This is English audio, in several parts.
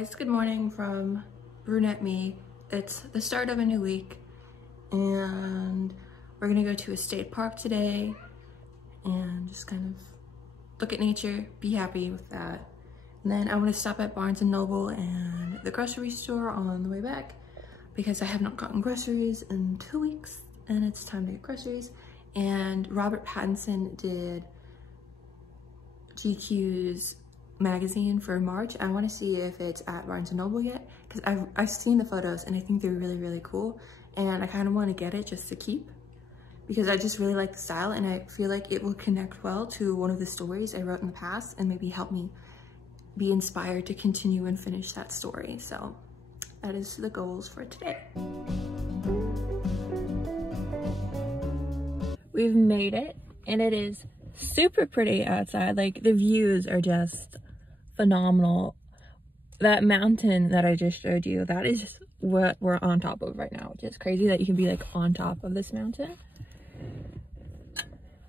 guys, good morning from Brunette Me. It's the start of a new week and we're gonna go to a state park today and just kind of look at nature, be happy with that. And then I want to stop at Barnes & Noble and the grocery store on the way back because I have not gotten groceries in 2 weeks and it's time to get groceries. And Robert Pattinson did GQ's magazine for March. I want to see if it's at Barnes & Noble yet because I've seen the photos and I think they're really cool, and I kind of want to get it just to keep because I just really like the style and I feel like it will connect well to one of the stories I wrote in the past and maybe help me be inspired to continue and finish that story. So that is the goals for today. We've made it and it is super pretty outside. Like the views are just phenomenal. That mountain that I just showed you, that is just what we're on top of right now, which is crazy that you can be like on top of this mountain.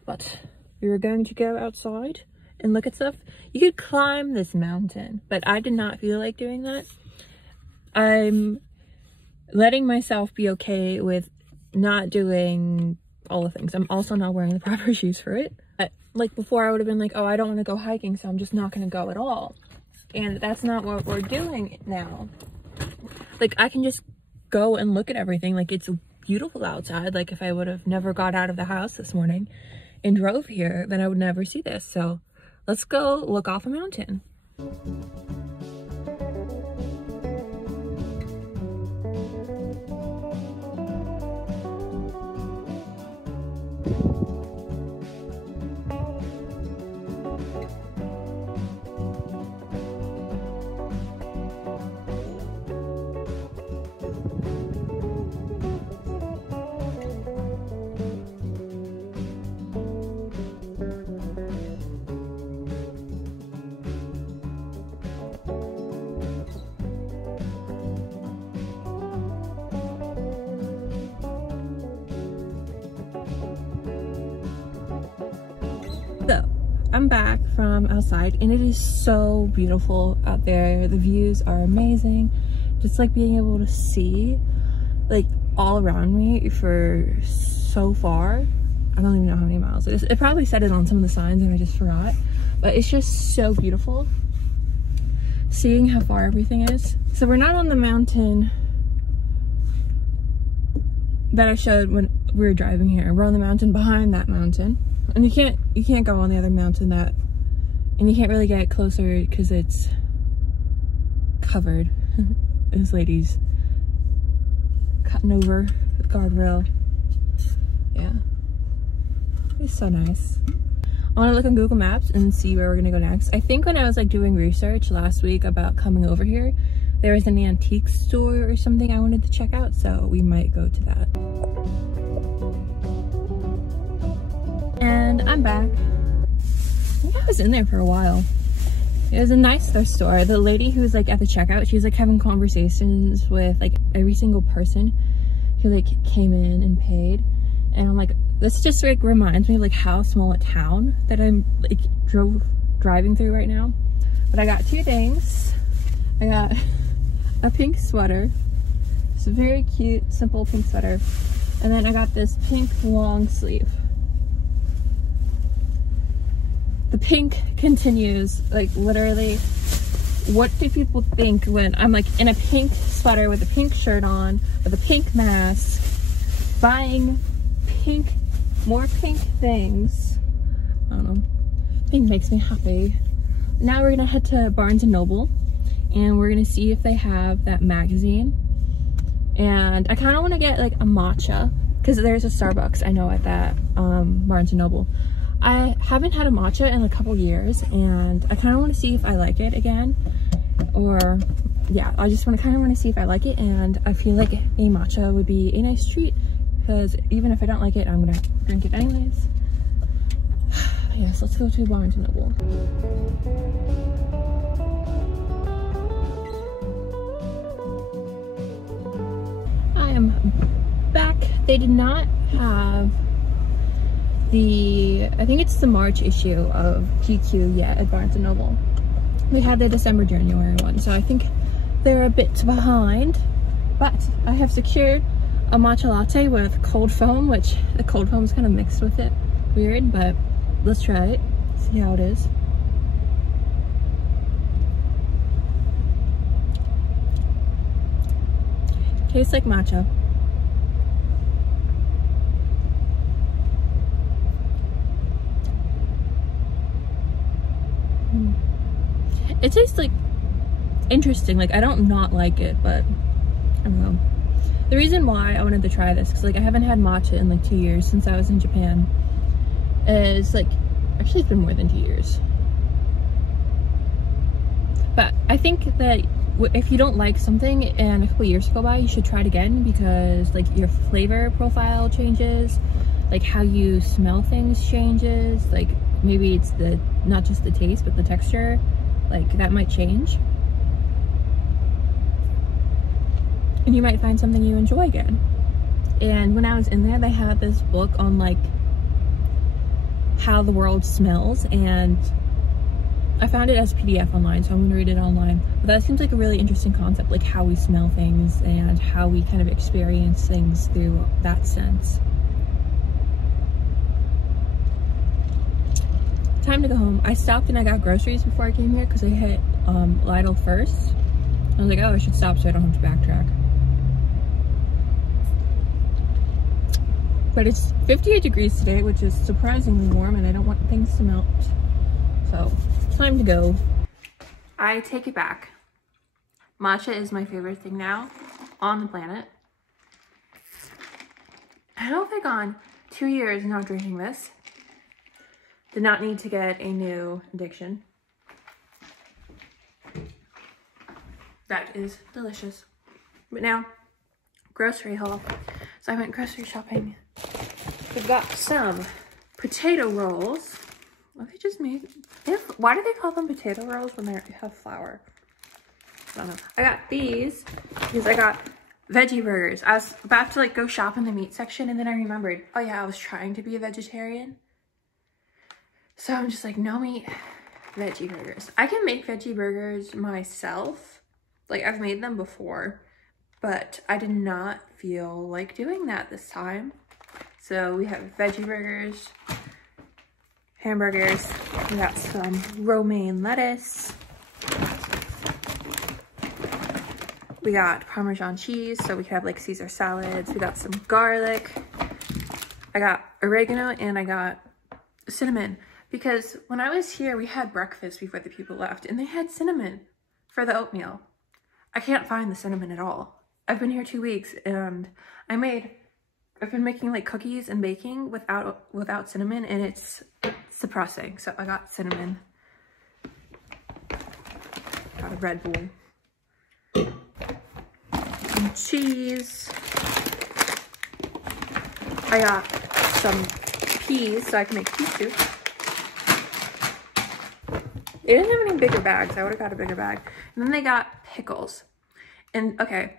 But we were going to go outside and look at stuff. You could climb this mountain, but I did not feel like doing that. I'm letting myself be okay with not doing all the things. I'm also not wearing the proper shoes for it. Like before I would have been like, oh, I don't want to go hiking, so I'm just not going to go at all. And that's not what we're doing now. Like I can just go and look at everything. Like it's beautiful outside. Like if I would have never got out of the house this morning and drove here, then I would never see this. So let's go look off a mountain. So I'm back from outside and it is so beautiful out there. The views are amazing. Just like being able to see like all around me for so far. I don't even know how many miles it is. It probably said it on some of the signs and I just forgot, but it's just so beautiful seeing how far everything is. So we're not on the mountain that I showed when we were driving here. We're on the mountain behind that mountain. And you can't go on the other mountain and you can't really get closer because it's covered. This lady's cutting over the guardrail. Yeah, it's so nice. I want to look on Google Maps and see where we're gonna go next. I think when I was like doing research last week about coming over here, there was an antique store or something I wanted to check out, so we might go to that. And I'm back. I think I was in there for a while. It was a nice thrift store. The lady who was like at the checkout, she was like having conversations with like every single person who like came in and paid. And I'm like, this just like reminds me of like how small a town that I'm like driving through right now. But I got two things. I got a pink sweater. It's a very cute, simple pink sweater. And then I got this pink long sleeve. The pink continues, like literally, what do people think when I'm like in a pink sweater with a pink shirt on, with a pink mask, buying pink, more pink things? I don't know, pink makes me happy. Now we're gonna head to Barnes & Noble and we're gonna see if they have that magazine. And I kind of want to get like a matcha because there's a Starbucks I know at that Barnes & Noble. I haven't had a matcha in a couple years and I kind of want to see if I like it again, or yeah, I just kind of want to see if I like it, and I feel like a matcha would be a nice treat because even if I don't like it, I'm gonna drink it anyways. Yes, let's go to Barnes & Noble. I am back. They did not have I think it's the March issue of GQ yet at Barnes & Noble. They had the December, January one, so I think they're a bit behind, but I have secured a matcha latte with cold foam, which the cold foam is kind of mixed with it. Weird, but let's try it, see how it is. Tastes like matcha. It tastes like interesting. Like, I don't not like it, but I don't know. The reason why I wanted to try this, because like I haven't had matcha in like 2 years since I was in Japan, is like, actually it's been more than 2 years. But I think that if you don't like something and a couple years go by, you should try it again, because like your flavor profile changes, like how you smell things changes, like maybe it's the, not just the taste, but the texture, like that might change. And you might find something you enjoy again. And when I was in there, they had this book on like how the world smells, and I found it as a PDF online, so I'm gonna read it online. But that seems like a really interesting concept, like how we smell things and how we kind of experience things through that sense. Time to go home. I stopped and I got groceries before I came here because I hit Lidl first. I was like, oh, I should stop so I don't have to backtrack. But it's 58 degrees today, which is surprisingly warm, and I don't want things to melt. So, time to go. I take it back. Matcha is my favorite thing now on the planet. I don't think on 2 years not drinking this. Did not need to get a new addiction. That is delicious. But now, grocery haul. So I went grocery shopping. We've got some potato rolls. What they just made? Why do they call them potato rolls when they have flour? I don't know. I got these because I got veggie burgers. I was about to like go shop in the meat section, and then I remembered, oh yeah, I was trying to be a vegetarian. So I'm just like, no meat, veggie burgers. I can make veggie burgers myself. Like, I've made them before, but I did not feel like doing that this time. So we have veggie burgers, hamburgers, we got some romaine lettuce, we got Parmesan cheese, so we can have like Caesar salads, we got some garlic, I got oregano, and I got cinnamon. Because when I was here, we had breakfast before the people left, and they had cinnamon for the oatmeal. I can't find the cinnamon at all. I've been here 2 weeks, and I've been making like cookies and baking without cinnamon, and it's depressing. So I got cinnamon. Got a Red Bull. Some cheese. I got some peas so I can make pea soup. They didn't have any bigger bags. I would have got a bigger bag. And then they got pickles. And okay,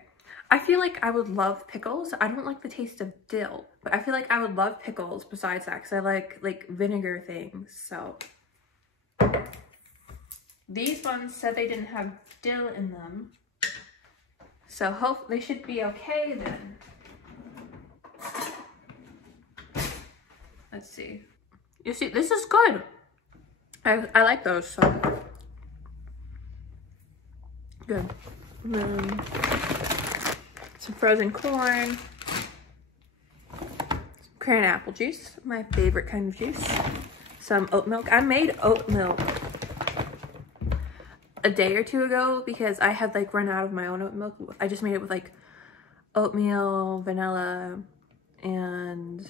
I feel like I would love pickles. I don't like the taste of dill, but I feel like I would love pickles besides that, because I like vinegar things. So these ones said they didn't have dill in them. So hope they should be okay then. Let's see. You see, this is good. I like those, so good. And then some frozen corn, some cran apple juice, my favorite kind of juice, some oat milk. I made oat milk a day or two ago because I had like run out of my own oat milk. I just made it with like oatmeal, vanilla, and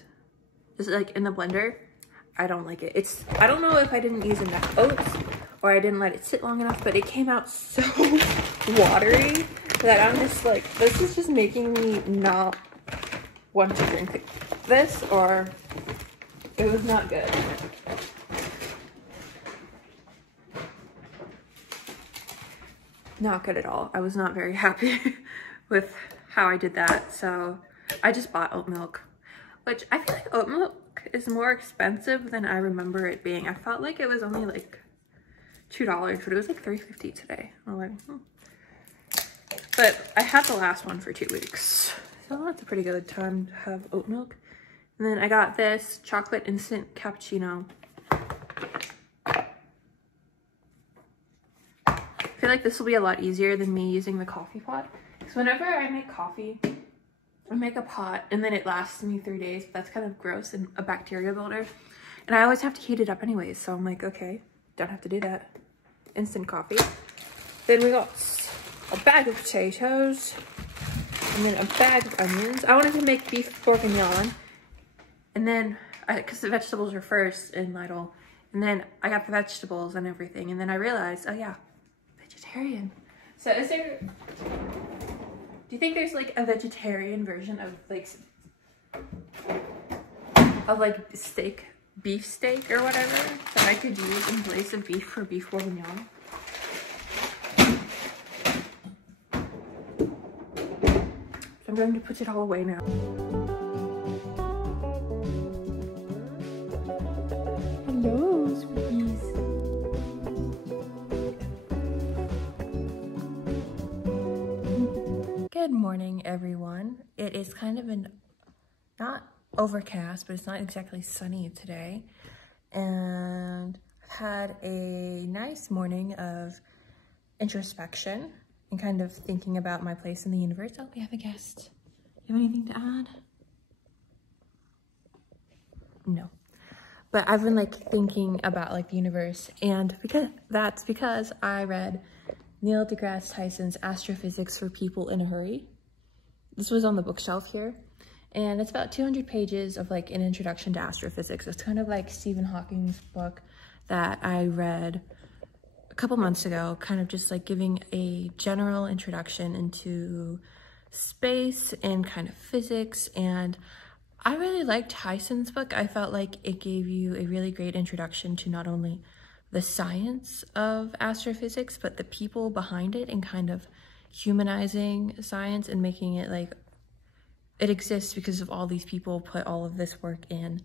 just like in the blender. I don't like it. I don't know if I didn't use enough oats or I didn't let it sit long enough, but it came out so watery that I'm just like, this is just making me not want to drink this, or it was not good. Not good at all. I was not very happy with how I did that, so I just bought oat milk, which I feel like oat milk is more expensive than I remember it being. I felt like it was only like $2, but it was like $3.50 today. I'm like, But I had the last one for 2 weeks. So that's a pretty good time to have oat milk. And then I got this chocolate instant cappuccino. I feel like this will be a lot easier than me using the coffee pot. Because whenever I make coffee, I make a pot and then it lasts me 3 days. But that's kind of gross and a bacteria builder. And I always have to heat it up anyways. So I'm like, okay, don't have to do that. Instant coffee. Then we got a bag of potatoes. And then a bag of onions. I wanted to make beef bourguignon. And then, because the vegetables were first in Lidl. And then I got the vegetables and everything. And then I realized, oh yeah, vegetarian. So is there, do you think there's like a vegetarian version of like steak, beef steak or whatever that I could use in place of beef for beef bourguignon? So I'm going to put it all away now. Hello, sweeties. Good morning, everyone. It is kind of not overcast, but it's not exactly sunny today. And I've had a nice morning of introspection and kind of thinking about my place in the universe. Oh, we have a guest. You have anything to add? No. But I've been like thinking about like the universe, and because I read Neil deGrasse Tyson's Astrophysics for People in a Hurry. This was on the bookshelf here, and it's about 200 pages of like an introduction to astrophysics. It's kind of like Stephen Hawking's book that I read a couple months ago, kind of just like giving a general introduction into space and kind of physics. And I really liked Tyson's book. I felt like it gave you a really great introduction to not only the science of astrophysics, but the people behind it, and kind of humanizing science and making it like it exists because of all these people put all of this work in,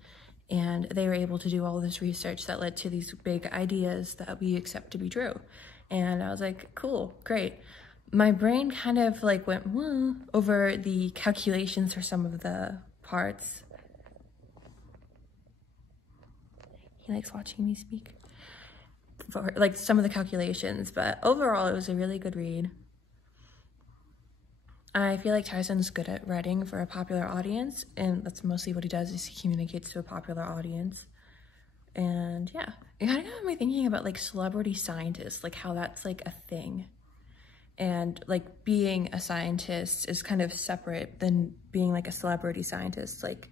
and they were able to do all of this research that led to these big ideas that we accept to be true. And I was like, cool, great. My brain kind of like went over the calculations for some of the parts. He likes watching me speak. For like some of the calculations, but overall it was a really good read. I feel like Tyson's good at writing for a popular audience, and that's mostly what he does, is he communicates to a popular audience. And yeah, it kind of got me thinking about like celebrity scientists, like how that's like a thing. And like being a scientist is kind of separate than being like a celebrity scientist. Like,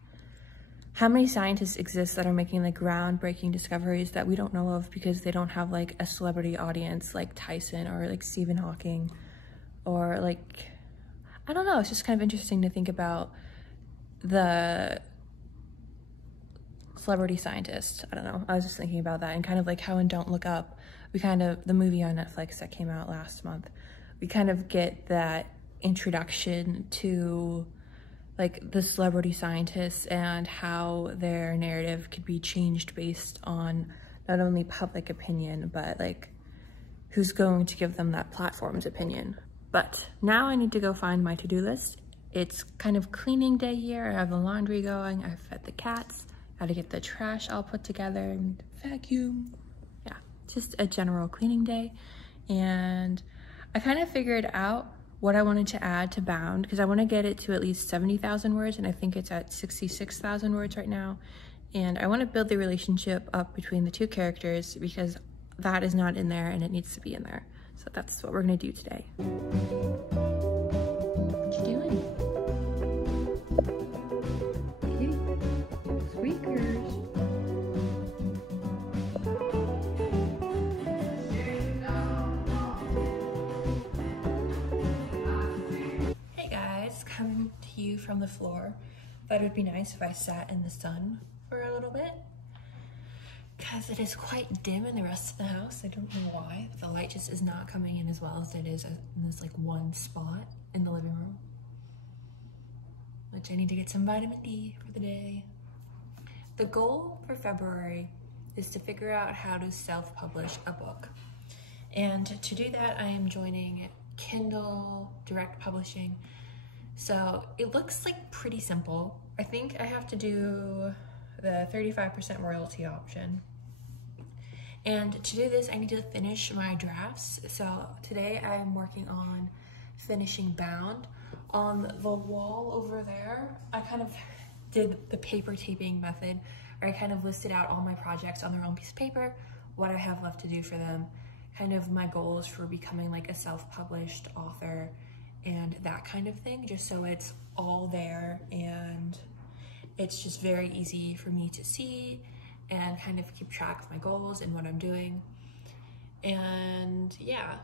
how many scientists exist that are making like groundbreaking discoveries that we don't know of because they don't have like a celebrity audience like Tyson or like Stephen Hawking, or like, I don't know, it's just kind of interesting to think about the celebrity scientist. I don't know, I was just thinking about that, and kind of like how in Don't Look Up, we kind of, the movie on Netflix that came out last month, we kind of get that introduction to like the celebrity scientists and how their narrative could be changed based on not only public opinion, but like who's going to give them that platform's opinion. But now I need to go find my to-do list. It's kind of cleaning day here. I have the laundry going, I've fed the cats, gotta get the trash all put together and vacuum. Yeah, just a general cleaning day. And I kind of figured out what I wanted to add to Bound, because I want to get it to at least 70,000 words, and I think it's at 66,000 words right now. And I want to build the relationship up between the two characters, because that is not in there and it needs to be in there. So that's what we're going to do today. What you doing? Okay. Squeakers. Coming to you from the floor. Thought it would be nice if I sat in the sun for a little bit, because it is quite dim in the rest of the house. I don't know why, but the light just is not coming in as well as it is in this like one spot in the living room, which I need to get some vitamin D for the day. The goal for February is to figure out how to self-publish a book, and to do that I am joining Kindle direct publishing. So it looks like pretty simple. I think I have to do the 35% royalty option. And to do this, I need to finish my drafts. So today I'm working on finishing Bound. On the wall over there, I kind of did the paper taping method, where I kind of listed out all my projects on their own piece of paper, what I have left to do for them, kind of my goals for becoming like a self-published author and that kind of thing, just so it's all there and it's just very easy for me to see and kind of keep track of my goals and what I'm doing. And yeah,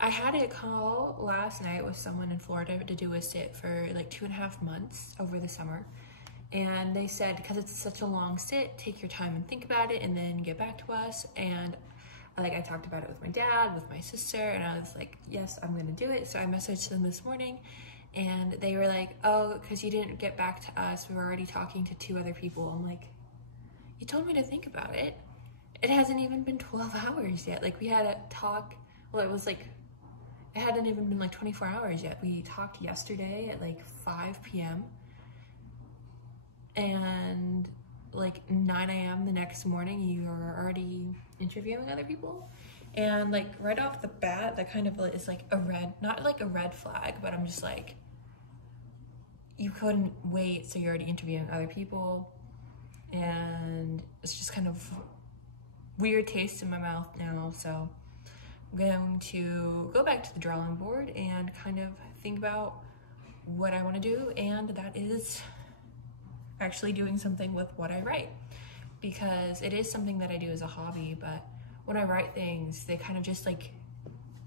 I had a call last night with someone in Florida to do a sit for like 2.5 months over the summer. And they said, because it's such a long sit, take your time and think about it and then get back to us. And like, I talked about it with my dad, with my sister, and I was like, yes, I'm gonna do it. So I messaged them this morning and they were like, oh, because you didn't get back to us, we were already talking to 2 other people. I'm like, you told me to think about it. It hasn't even been 12 hours yet. Like, we had a talk, well, it was like, it hadn't even been like 24 hours yet. We talked yesterday at like 5 p.m. and like 9 a.m. the next morning, you are already interviewing other people. And like right off the bat, that kind of is like a red, not like a red flag, but I'm just like, you couldn't wait, so you're already interviewing other people. And it's just kind of weird taste in my mouth now. So I'm going to go back to the drawing board and kind of think about what I want to do, and that is actually doing something with what I write, because it is something that I do as a hobby, but when I write things, they kind of just like,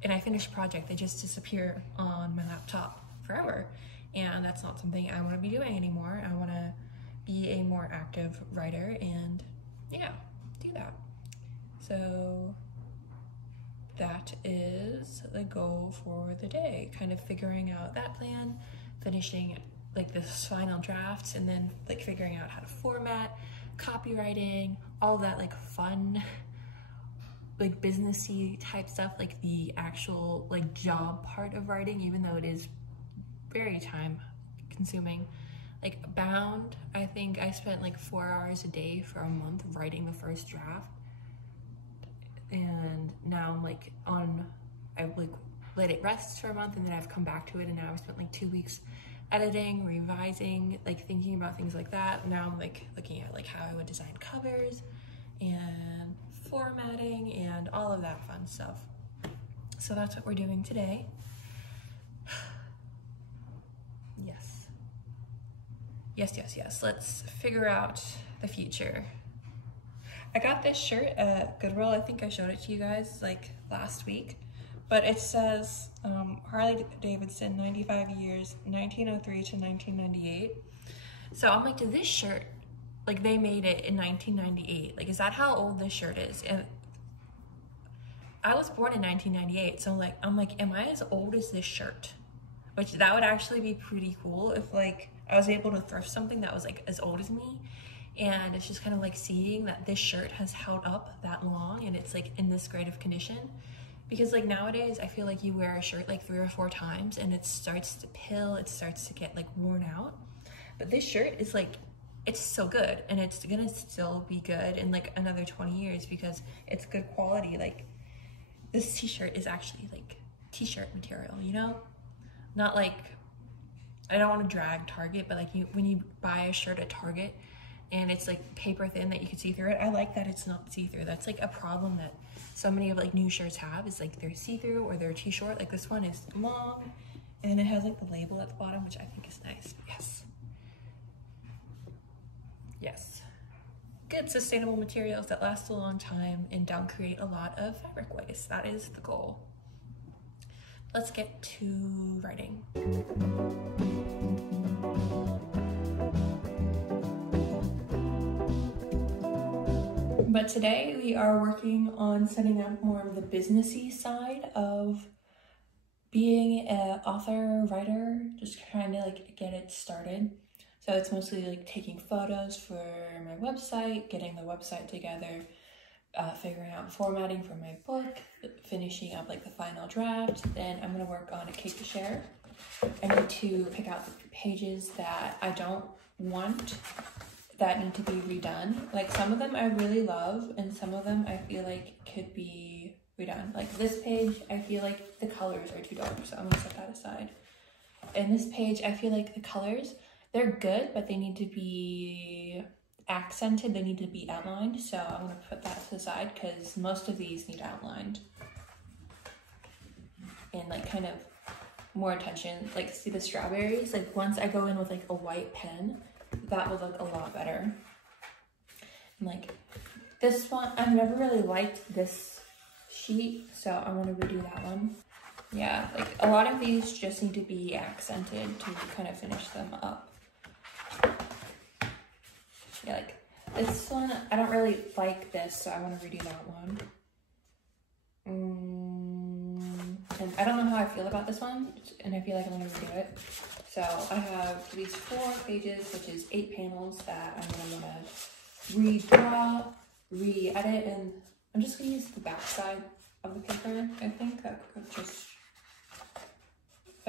and I finish a project, they just disappear on my laptop forever, and that's not something I want to be doing anymore. I want to be a more active writer and yeah, do that. So that is the goal for the day, kind of figuring out that plan, finishing like the final drafts, and then like figuring out how to format, copywriting, all that like fun, like businessy type stuff, like the actual like job part of writing, even though it is very time consuming. Like Bound, I think I spent like 4 hours a day for a month writing the first draft. And now I'm like I've like let it rest for a month, and then I've come back to it, and now I've spent like 2 weeks editing, revising, like thinking about things like that. Now I'm like looking at like how I would design covers and formatting and all of that fun stuff. So that's what we're doing today. Yes, let's figure out the future. I got this shirt at Goodwill. I think I showed it to you guys like last week, but it says Harley Davidson 95 years, 1903 to 1998. So I'm like, did this shirt, like they made it in 1998, like is that how old this shirt is? And I was born in 1998, so I'm like, am I as old as this shirt? Which that would actually be pretty cool if like I was able to thrift something that was like as old as me. And it's just kind of like seeing that this shirt has held up that long and it's like in this great of condition. Because like nowadays I feel like you wear a shirt like 3 or 4 times and it starts to pill, it starts to get like worn out. But this shirt is like, it's so good, and it's gonna still be good in like another 20 years because it's good quality. Like this t-shirt is actually like t-shirt material, you know? Not like, I don't want to drag Target, but like when you buy a shirt at Target and it's like paper thin that you can see through it, I like that it's not see-through. That's like a problem that so many of like new shirts have, is like they're see-through or they're too short. Like this one is long and it has like the label at the bottom, which I think is nice. Yes. Good sustainable materials that last a long time and don't create a lot of fabric waste. That is the goal. Let's get to writing. But today we are working on setting up more of the businessy side of being an author, writer, just trying to like get it started. So it's mostly like taking photos for my website, getting the website together, figuring out formatting for my book, finishing up like the final draft. Then I'm gonna work on a cake to share. I need to pick out the pages that I don't want, that need to be redone. Like some of them I really love and some of them I feel like could be redone. Like this page, I feel like the colors are too dark, so I'm gonna set that aside. And this page, I feel like the colors, they're good, but they need to be accented, they need to be outlined. So I'm gonna put that to the side because most of these need outlined. And like kind of more attention. Like see the strawberries? Like once I go in with like a white pen, that will look a lot better. And like this one, I've never really liked this sheet, so I want to redo that one. Yeah, like a lot of these just need to be accented to kind of finish them up. Yeah, like this one, I don't really like this, so I want to redo that one. And I don't know how I feel about this one, and I feel like I'm going to redo it. So I have these 4 pages, which is 8 panels that I'm going to redraw, re-edit, and I'm just going to use the back side of the paper. I think that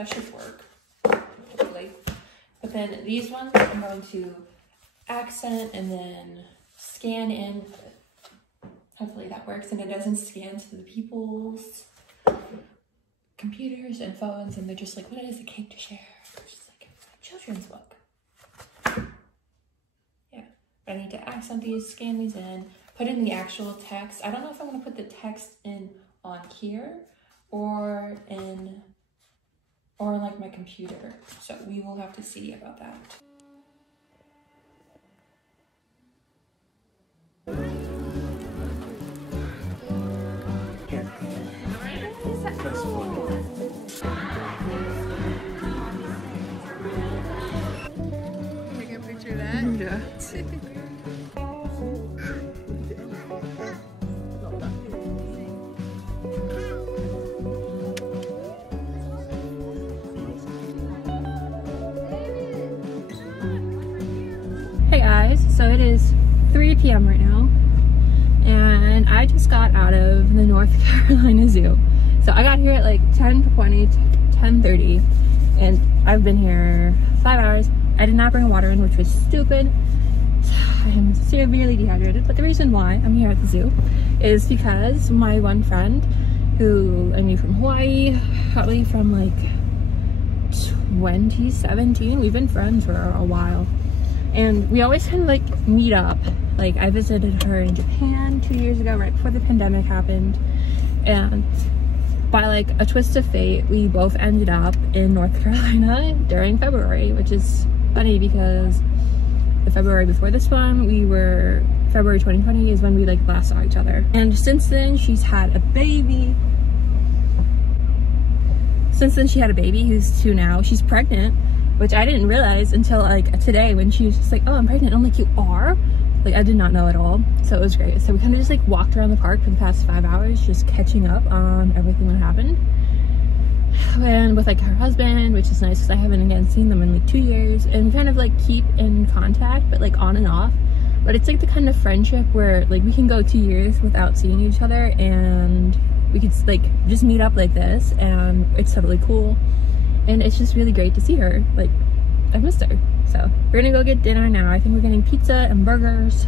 should work, hopefully. But then these ones I'm going to accent and then scan in. Hopefully that works and it doesn't scan to the people's computers and phones and they're just like, what is a cake to share? It's just like a children's book. Yeah, I need to accent these, scan these in, put in the actual text. I don't know if I'm gonna put the text in on here or on like my computer. So we will have to see about that. Take a picture of that? Yeah. Hey guys, so it is 3 p.m. right now, and I just got out of the North Carolina Zoo. So I got here at like 10:20, 10:30, and I've been here 5 hours. I did not bring water in, which was stupid. I am severely dehydrated, but the reason why I'm here at the zoo is because my one friend, who I knew from Hawaii, probably from like 2017, we've been friends for a while. And we always kind of like meet up. Like I visited her in Japan 2 years ago, right before the pandemic happened. And by like a twist of fate, we both ended up in North Carolina during February, which is funny because the February before this one, February 2020 is when we like last saw each other. And since then, she's had a baby. Since then, she had a baby who's 2 now. She's pregnant, which I didn't realize until like today when she was just like, oh, I'm pregnant. I'm like, you are? Like, I did not know at all. So it was great. So we kind of just like walked around the park for the past 5 hours, just catching up on everything that happened. And with like her husband, which is nice because I haven't again seen them in like 2 years, and we kind of like keep in contact, but like on and off. But it's like the kind of friendship where like we can go 2 years without seeing each other and we could like just meet up like this, and it's totally cool. And it's just really great to see her. Like, I missed her. So we're gonna go get dinner now. I think we're getting pizza and burgers,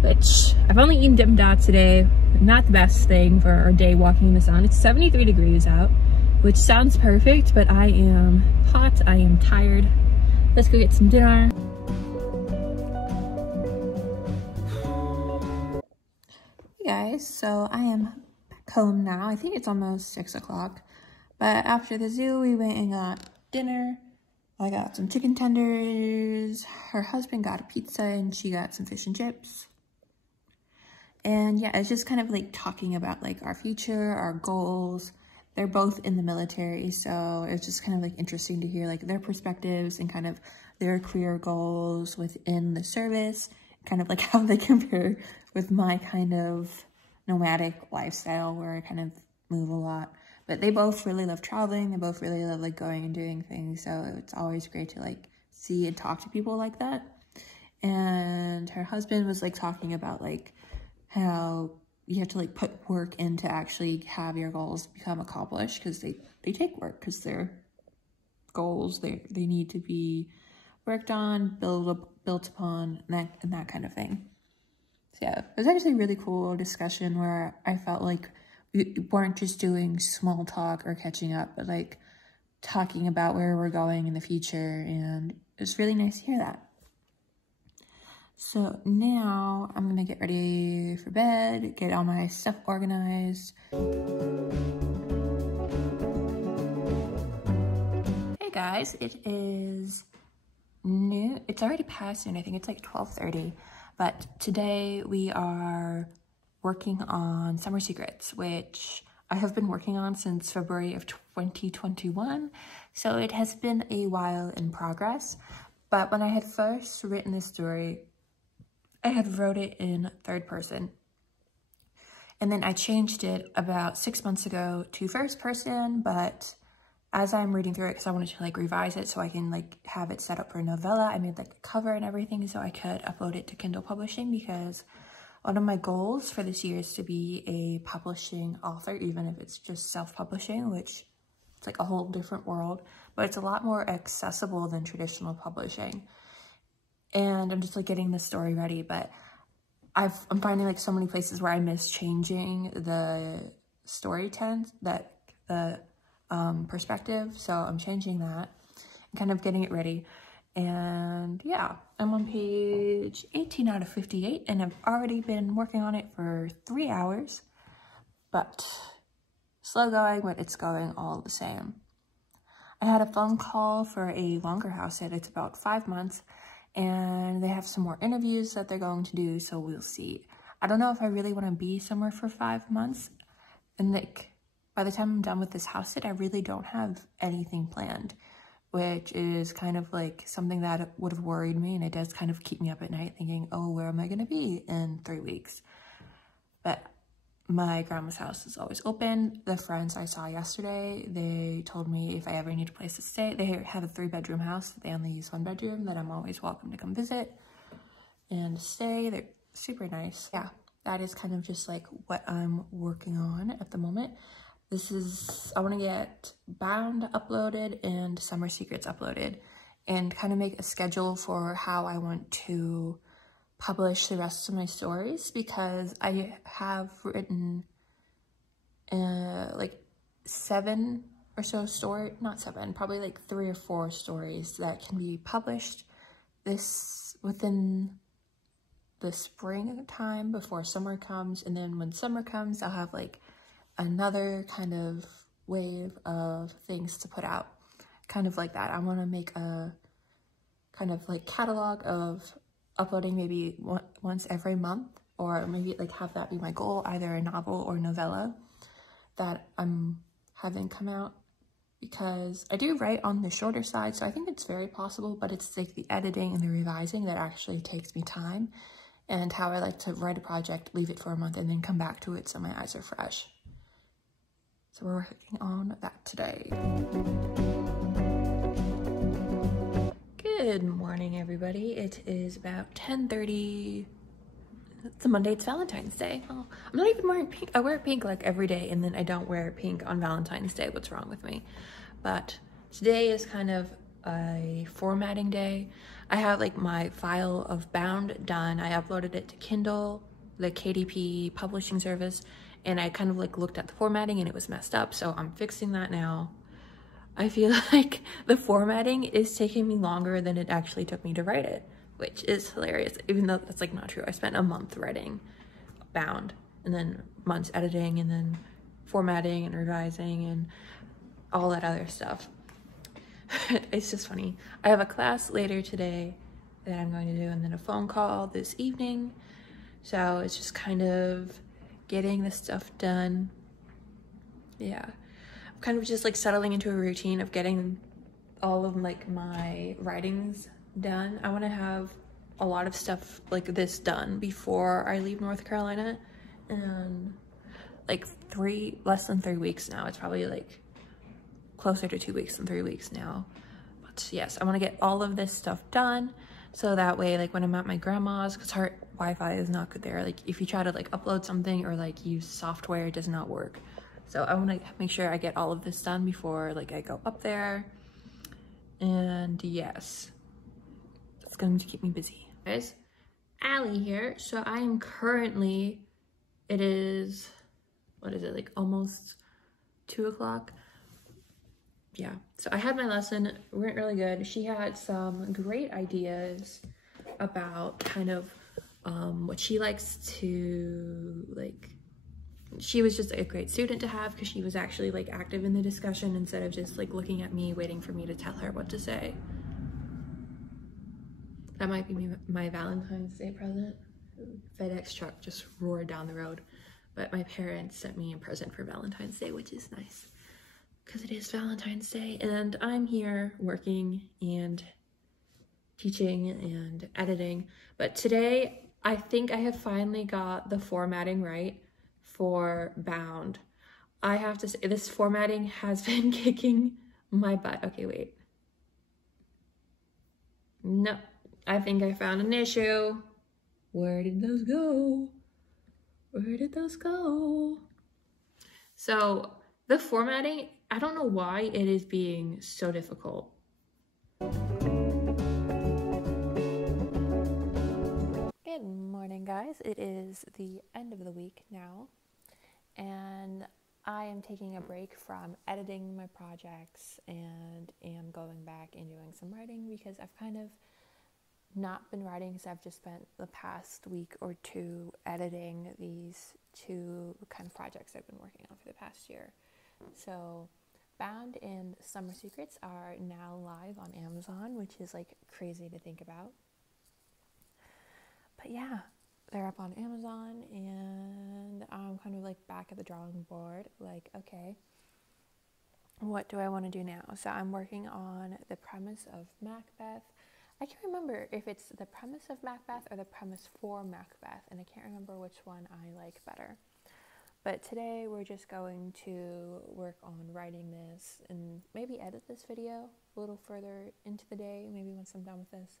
which I've only eaten Dippin' Dots today. Not the best thing for our day walking in the sun. It's 73 degrees out, which sounds perfect, but I am hot, I am tired. Let's go get some dinner. Hey guys, so I am back home now. I think it's almost 6 o'clock. But after the zoo, we went and got dinner. I got some chicken tenders. Her husband got a pizza and she got some fish and chips. And yeah, it's just kind of like talking about like our future, our goals. They're both in the military, so it's just kind of like interesting to hear like their perspectives and kind of their career goals within the service, kind of like how they compare with my kind of nomadic lifestyle where I kind of move a lot. But they both really love traveling. They both really love like going and doing things. So it's always great to like see and talk to people like that. And her husband was like talking about like how you have to like put work in to actually have your goals become accomplished, because they take work, because they're goals, they need to be worked on, built upon, and that kind of thing. So yeah, it was actually a really cool discussion where I felt like we weren't just doing small talk or catching up, but like talking about where we're going in the future, and it was really nice to hear that. So now I'm gonna get ready for bed, get all my stuff organized. Hey guys, it is noon. It's already past noon. I think it's like 12:30, but today we are working on Summer Secrets, which I have been working on since February of 2021. So it has been a while in progress, but when I had first written this story, I had wrote it in third person, and then I changed it about 6 months ago to first person. But as I'm reading through it, because I wanted to like revise it so I can like have it set up for a novella, I made like a cover and everything so I could upload it to Kindle publishing, because one of my goals for this year is to be a publishing author, even if it's just self-publishing, which it's like a whole different world, but it's a lot more accessible than traditional publishing. And I'm just like getting the story ready, but I'm finding like so many places where I miss changing the story tense, that the perspective. So I'm changing that and kind of getting it ready. And yeah, I'm on page 18 out of 58, and I've already been working on it for 3 hours, but slow going, but it's going all the same. I had a phone call for a longer house sit. It's about 5 months, and they have some more interviews that they're going to do, so we'll see. I don't know if I really want to be somewhere for 5 months, and like by the time I'm done with this house sit, I really don't have anything planned, which is kind of like something that would have worried me, and it does kind of keep me up at night thinking, oh, where am I going to be in 3 weeks? But my grandma's house is always open. The friends I saw yesterday, they told me if I ever need a place to stay, they have a 3-bedroom house, they only use 1 bedroom, that I'm always welcome to come visit and stay. They're super nice. Yeah, that is kind of just like what I'm working on at the moment. I want to get Bound uploaded and Summer Secrets uploaded, and kind of make a schedule for how I want to publish the rest of my stories, because I have written like 7 or so not 7, probably like 3 or 4 stories that can be published within the spring time before summer comes. And then when summer comes, I'll have like another kind of wave of things to put out, kind of like that. I want to make a kind of like catalog of uploading maybe once every month, or maybe like have that be my goal, either a novel or novella that I'm having come out, because I do write on the shorter side, so I think it's very possible, but it's like the editing and the revising that actually takes me time, and how I like to write a project, leave it for a month, and then come back to it so my eyes are fresh. So we're working on that today. Good morning, everybody. It is about 10:30. It's a Monday, it's Valentine's Day. Oh, I'm not even wearing pink. I wear pink like every day, and then I don't wear pink on Valentine's Day. What's wrong with me? But today is kind of a formatting day. I have like my file of Bound done. I uploaded it to Kindle, the KDP publishing service, and I kind of like looked at the formatting and it was messed up, so I'm fixing that now. I feel like the formatting is taking me longer than it actually took me to write it, which is hilarious, even though that's like not true. I spent a month writing Bound, and then months editing, and then formatting and revising and all that other stuff. It's just funny. I have a class later today that I'm going to do, and then a phone call this evening. So it's just kind of getting the stuff done. Yeah, I'm kind of just like settling into a routine of getting all of like my writings done. I want to have a lot of stuff like this done before I leave North Carolina, and like less than 3 weeks now. It's probably like closer to 2 weeks than 3 weeks now. But yes, I want to get all of this stuff done, so that way like when I'm at my grandma's, because Wi-Fi is not good there. Like if you try to like upload something or like use software, it does not work. So I want to make sure I get all of this done before like I go up there. And yes, it's going to keep me busy. Guys, Allie here. So I am currently, it is, what is it, like almost 2 o'clock? Yeah, so I had my lesson, it went really good. She had some great ideas about kind of what she likes to like. She was just a great student to have because she was actually like active in the discussion instead of just like looking at me waiting for me to tell her what to say. That might be my Valentine's Day present. FedEx truck just roared down the road, but my parents sent me a present for Valentine's Day, which is nice because it is Valentine's Day, and I'm here working and teaching and editing. But today I think I have finally got the formatting right for Bound. I have to say this formatting has been kicking my butt. Okay, wait. No, I think I found an issue. Where did those go? Where did those go? So the formatting, I don't know why it is being so difficult. Good morning, guys. It is the end of the week now, and I am taking a break from editing my projects and am going back and doing some writing because I've kind of not been writing because I've just spent the past week or two editing these two kind of projects I've been working on for the past year. So Bound and Summer Secrets are now live on Amazon, which is like crazy to think about. But yeah, they're up on Amazon and I'm kind of like back at the drawing board, like, okay, what do I want to do now? So I'm working on the premise of Macbeth. I can't remember if it's the premise of Macbeth or the premise for Macbeth, and I can't remember which one I like better. But today we're just going to work on writing this and maybe edit this video a little further into the day, maybe once I'm done with this,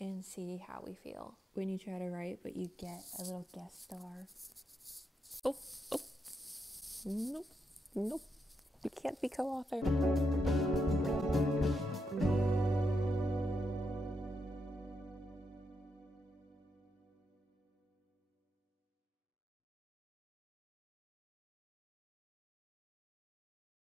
and see how we feel. When you try to write, but you get a little guest star. Oh, nope, you can't be co-author.